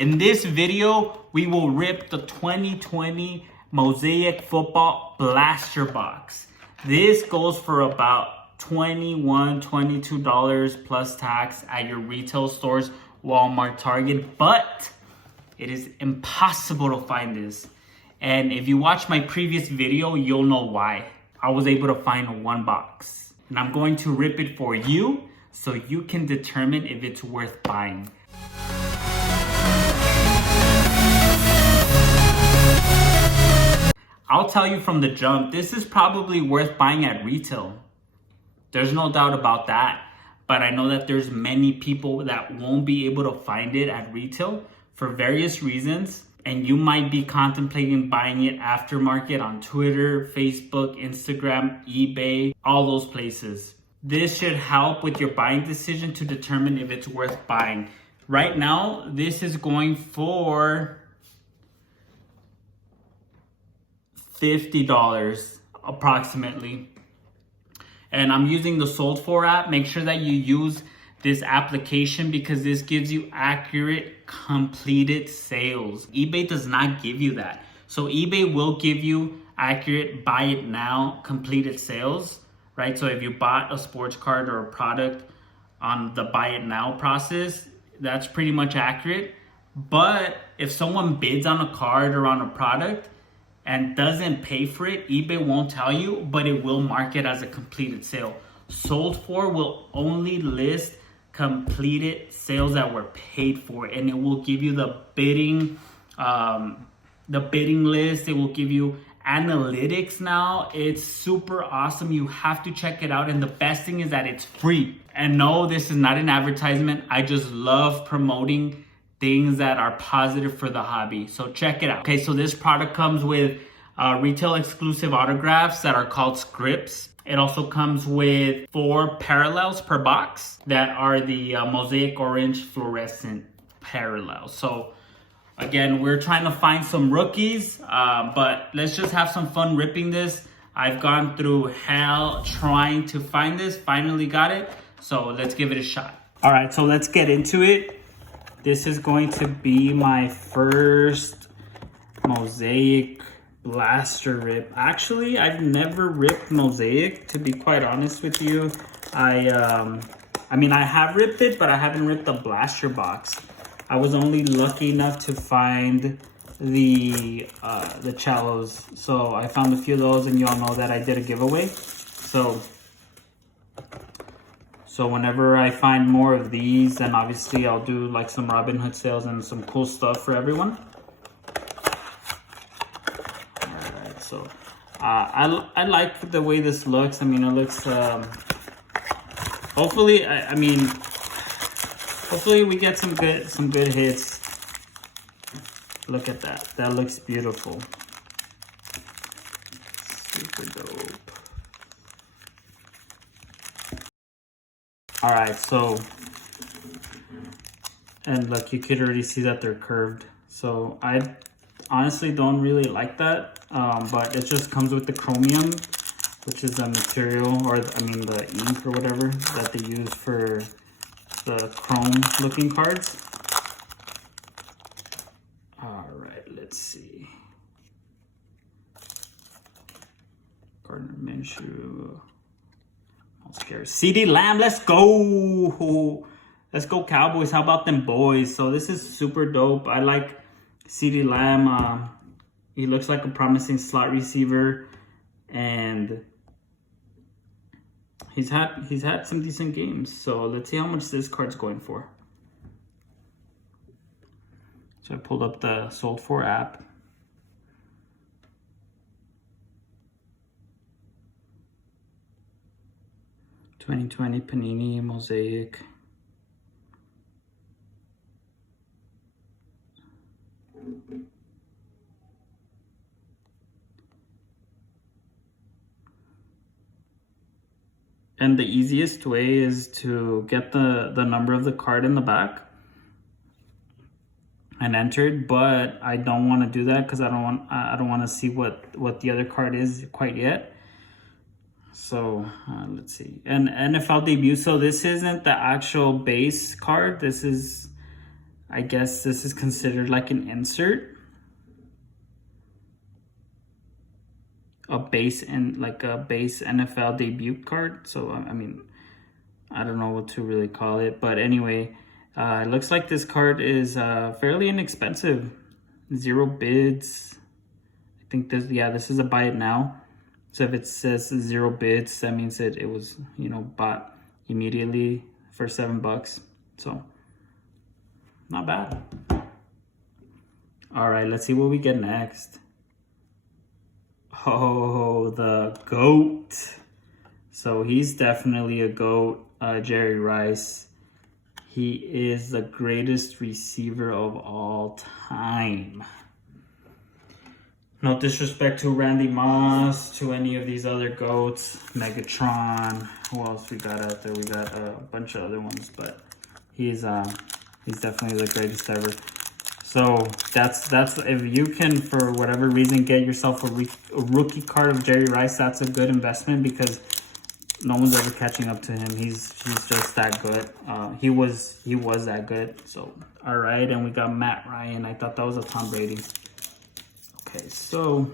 In this video, we will rip the 2020 Mosaic Football Blaster Box. This goes for about $21, $22 plus tax at your retail stores, Walmart, Target, but it is impossible to find this. And if you watch my previous video, you'll know why. I was able to find one box. And I'm going to rip it for you so you can determine if it's worth buying. I'll tell you from the jump, this is probably worth buying at retail. There's no doubt about that. But I know that there's many people that won't be able to find it at retail for various reasons. And you might be contemplating buying it aftermarket on Twitter, Facebook, Instagram, eBay, all those places. This should help with your buying decision to determine if it's worth buying. Right now, this is going for $50 approximately. And I'm using the Sold For app. Make sure that you use this application because this gives you accurate completed sales. eBay does not give you that. So eBay will give you accurate buy it now completed sales, right? So if you bought a sports card or a product on the buy it now process, that's pretty much accurate. But if someone bids on a card or on a product and doesn't pay for it, eBay won't tell you, but it will mark it as a completed sale. Sold For will only list completed sales that were paid for, and it will give you the bidding list. It will give you analytics now. It's super awesome. You have to check it out, and the best thing is that it's free. And no, this is not an advertisement. I just love promoting things that are positive for the hobby. So check it out. Okay, so this product comes with retail exclusive autographs that are called scripts. It also comes with 4 parallels per box that are the Mosaic Orange fluorescent parallels. So again, we're trying to find some rookies, but let's just have some fun ripping this. I've gone through hell trying to find this, finally got it. So let's give it a shot. All right, so let's get into it. This is going to be my first Mosaic Blaster rip. Actually, I've never ripped Mosaic, to be quite honest with you. I mean, I have ripped it, but I haven't ripped the Blaster box. I was only lucky enough to find the cellos. So I found a few of those, and you all know that I did a giveaway. So whenever I find more of these, then obviously I'll do like some Robin Hood sales and some cool stuff for everyone. Alright, so I like the way this looks. I mean, it looks hopefully hopefully we get some good hits. Look at that. That looks beautiful. Super dope. All right, so, and look, you could already see that they're curved. So I honestly don't really like that, but it just comes with the chromium, which is the material, or I mean the ink or whatever that they use for the chrome looking cards. All right, let's see. Gardner Minshew. Scared. CeeDee Lamb, let's go. Let's go Cowboys. How about them boys? So this is super dope. I like CeeDee Lamb. He looks like a promising slot receiver, and he's had some decent games. So let's see how much this card's going for. So I pulled up the Sold For app. $2020 Panini Mosaic. And the easiest way is to get the number of the card in the back and enter it, but I don't want to do that because I don't want to see what the other card is quite yet. So let's see. And NFL debut. So this isn't the actual base card. This is I guess this is considered like an insert. A base NFL debut card. So, I mean, I don't know what to really call it. But anyway, it looks like this card is fairly inexpensive. 0 bids. I think this is a buy it now. So if it says 0 bids, that means that it was, bought immediately for $7. So not bad. All right, let's see what we get next. Oh, the GOAT. So he's definitely a GOAT, Jerry Rice. He is the greatest receiver of all time. No disrespect to Randy Moss, to any of these other GOATs, Megatron. Who else we got out there? We got a bunch of other ones, but he's definitely the greatest ever. So that's if you can, for whatever reason, get yourself a rookie card of Jerry Rice, that's a good investment because no one's ever catching up to him. He's just that good. He was that good. So all right, and we got Matt Ryan. I thought that was a Tom Brady. Okay, so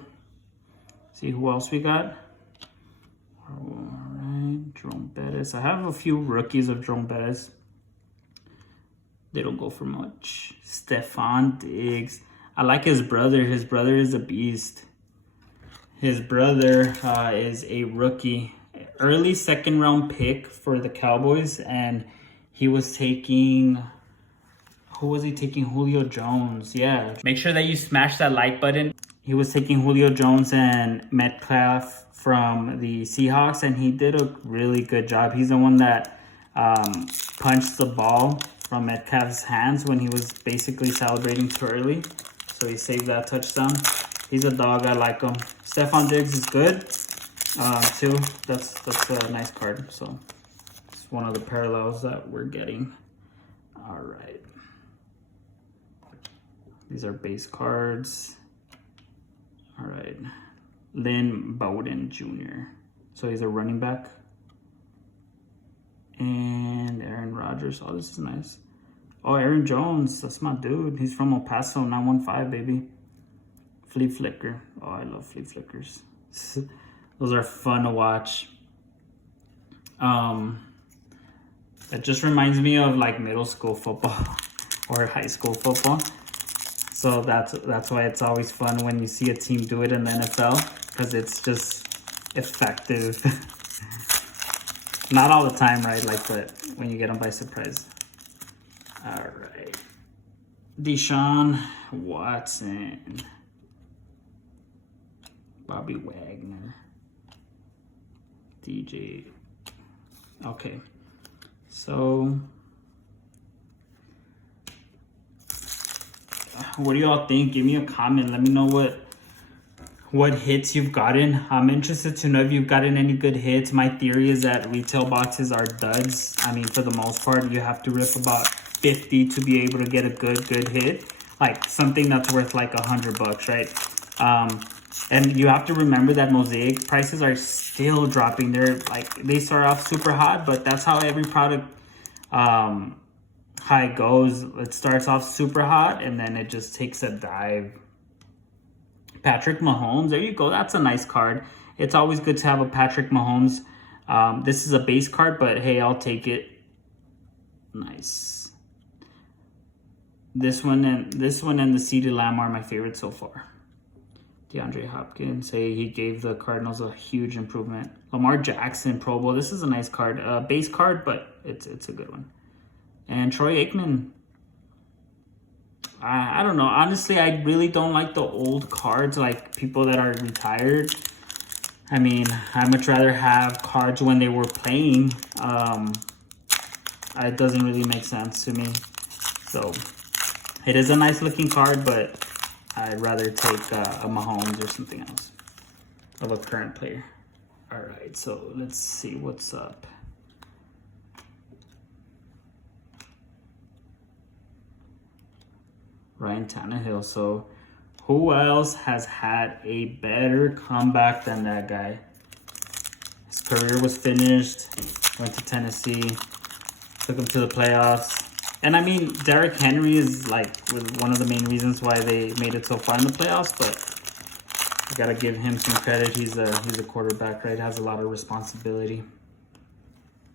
see who else we got. All right, Jerome Bettis. I have a few rookies of Jerome Bettis. They don't go for much. Stephon Diggs. I like his brother. His brother is a beast. His brother is a rookie. Early second round pick for the Cowboys. And he was taking... Who was he taking? Julio Jones. Yeah. Make sure that you smash that like button. He was taking Julio Jones and Metcalf from the Seahawks. And he did a really good job. He's the one that punched the ball from Metcalf's hands when he was basically celebrating too early. So he saved that touchdown. He's a dog. I like him. Stephon Diggs is good too. That's a nice card. So it's one of the parallels that we're getting. All right. These are base cards. All right. Lynn Bowden Jr. So he's a running back. And Aaron Rodgers. Oh, this is nice. Oh, Aaron Jones. That's my dude. He's from El Paso, 915, baby. Flea Flicker. Oh, I love flea flickers. Those are fun to watch. It just reminds me of like middle school football or high school football. So that's why it's always fun when you see a team do it in the NFL, because it's just effective. Not all the time, right? But when you get them by surprise. All right. Deshaun Watson. Bobby Wagner. DJ. Okay. So, what do y'all think? Give me a comment. Let me know what hits you've gotten. I'm interested to know if you've gotten any good hits. My theory is that retail boxes are duds. I mean, for the most part, you have to rip about 50 to be able to get a good hit. Like something that's worth like $100, right? And you have to remember that Mosaic prices are still dropping. They start off super hot, but that's how every product how it goes. It starts off super hot and then it just takes a dive. Patrick Mahomes, there you go. That's a nice card. It's always good to have a Patrick Mahomes. This is a base card, but hey, I'll take it. Nice. This one and the CeeDee Lamb are my favorite so far. DeAndre Hopkins, he gave the Cardinals a huge improvement. Lamar Jackson, Pro Bowl. This is a nice card. Base card, but it's a good one. And Troy Aikman. I don't know. Honestly, I really don't like the old cards, like people that are retired. I mean, I'd much rather have cards when they were playing. It doesn't really make sense to me. So, it is a nice looking card, but I'd rather take a Mahomes or something else of a current player. All right, so let's see what's up. Ryan Tannehill. So who else has had a better comeback than that guy? His career was finished. Went to Tennessee. Took him to the playoffs. And I mean, Derrick Henry is like one of the main reasons why they made it so far in the playoffs, but you gotta give him some credit. He's a quarterback, right? Has a lot of responsibility.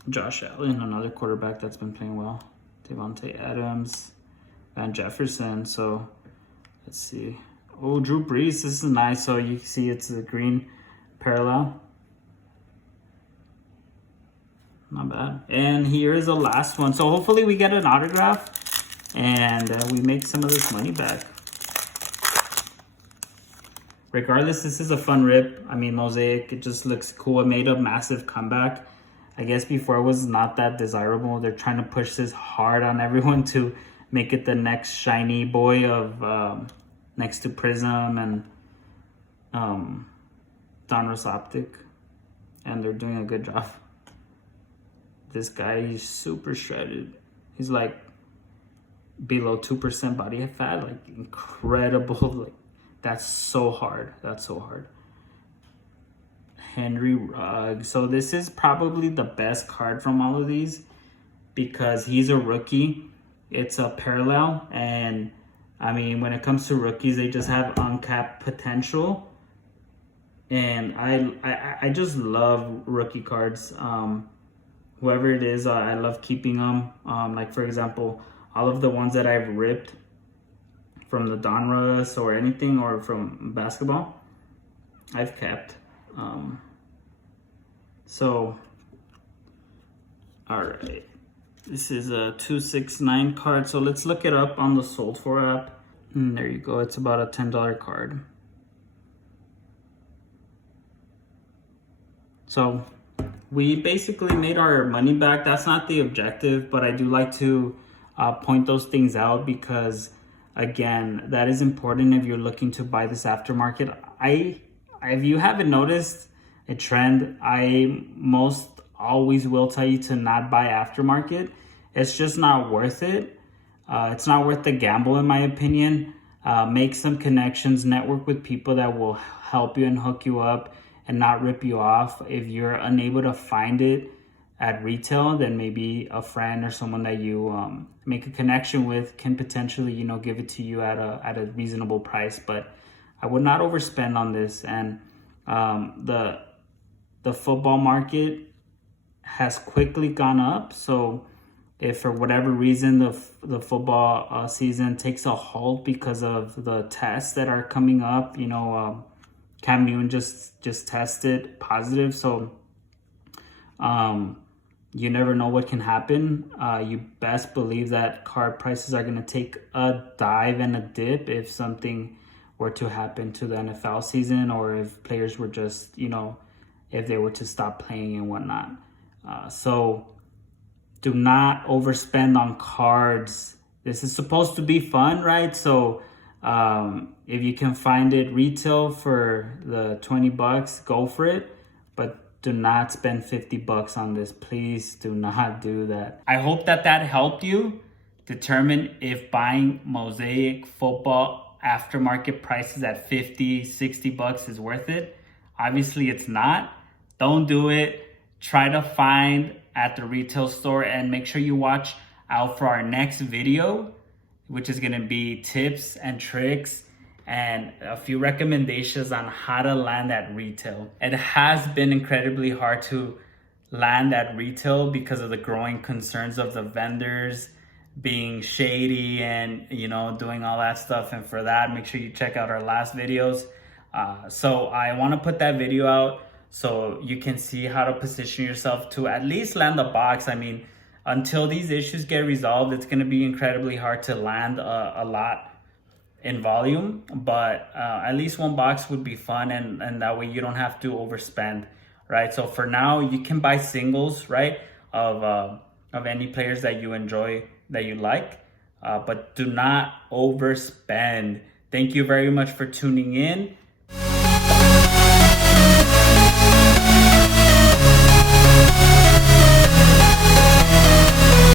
Josh Allen, another quarterback that's been playing well. Devontae Adams, Van Jefferson. So let's see. Oh, Drew Brees. This is nice. So you can see it's the green parallel. Not bad. And here is the last one. So hopefully we get an autograph and we make some of this money back. Regardless, this is a fun rip. I mean, Mosaic, it just looks cool. It made a massive comeback. I guess before it was not that desirable. They're trying to push this hard on everyone to make it the next shiny boy of next to Prism and Donruss Optic. And they're doing a good job. This guy, he's super shredded. He's like below 2% body fat, like incredible. Like that's so hard. That's so hard. Henry Ruggs. So this is probably the best card from all of these because he's a rookie. It's a parallel, and I mean, when it comes to rookies, they just have uncapped potential. And I just love rookie cards. Whoever it is, I love keeping them. Like, for example, all of the ones that I've ripped from the Donruss or anything or from basketball, I've kept. So, all right. This is a 269 card. So let's look it up on the Sold For app. And there you go. It's about a $10 card. So we basically made our money back. That's not the objective, but I do like to point those things out because, again, that is important if you're looking to buy this aftermarket. If you haven't noticed a trend, I most always will tell you to not buy aftermarket. It's just not worth it. It's not worth the gamble, in my opinion. Make some connections, network with people that will help you and hook you up and not rip you off. If you're unable to find it at retail, then maybe a friend or someone that you make a connection with can potentially, give it to you at a reasonable price. But I would not overspend on this. And the football market has quickly gone up. So if for whatever reason the football season takes a halt because of the tests that are coming up, Cam Newton just tested positive, so you never know what can happen. You best believe that card prices are going to take a dive and a dip if something were to happen to the NFL season, or if players were just, if they were to stop playing and whatnot. So do not overspend on cards. This is supposed to be fun, right? So if you can find it retail for the $20, go for it. But do not spend $50 on this. Please do not do that. I hope that helped you determine if buying Mosaic football aftermarket prices at $50, $60 is worth it. Obviously it's not. Don't do it. Try to find at the retail store, and make sure you watch out for our next video, which is going to be tips and tricks and a few recommendations on how to land at retail. It has been incredibly hard to land at retail because of the growing concerns of the vendors being shady and, doing all that stuff. And for that, make sure you check out our last videos. So I want to put that video out so you can see how to position yourself to at least land a box. I mean, until these issues get resolved, it's going to be incredibly hard to land a lot in volume, but at least one box would be fun, and that way you don't have to overspend, right? So for now, you can buy singles, right, of any players that you enjoy, that you like, but do not overspend. Thank you very much for tuning in.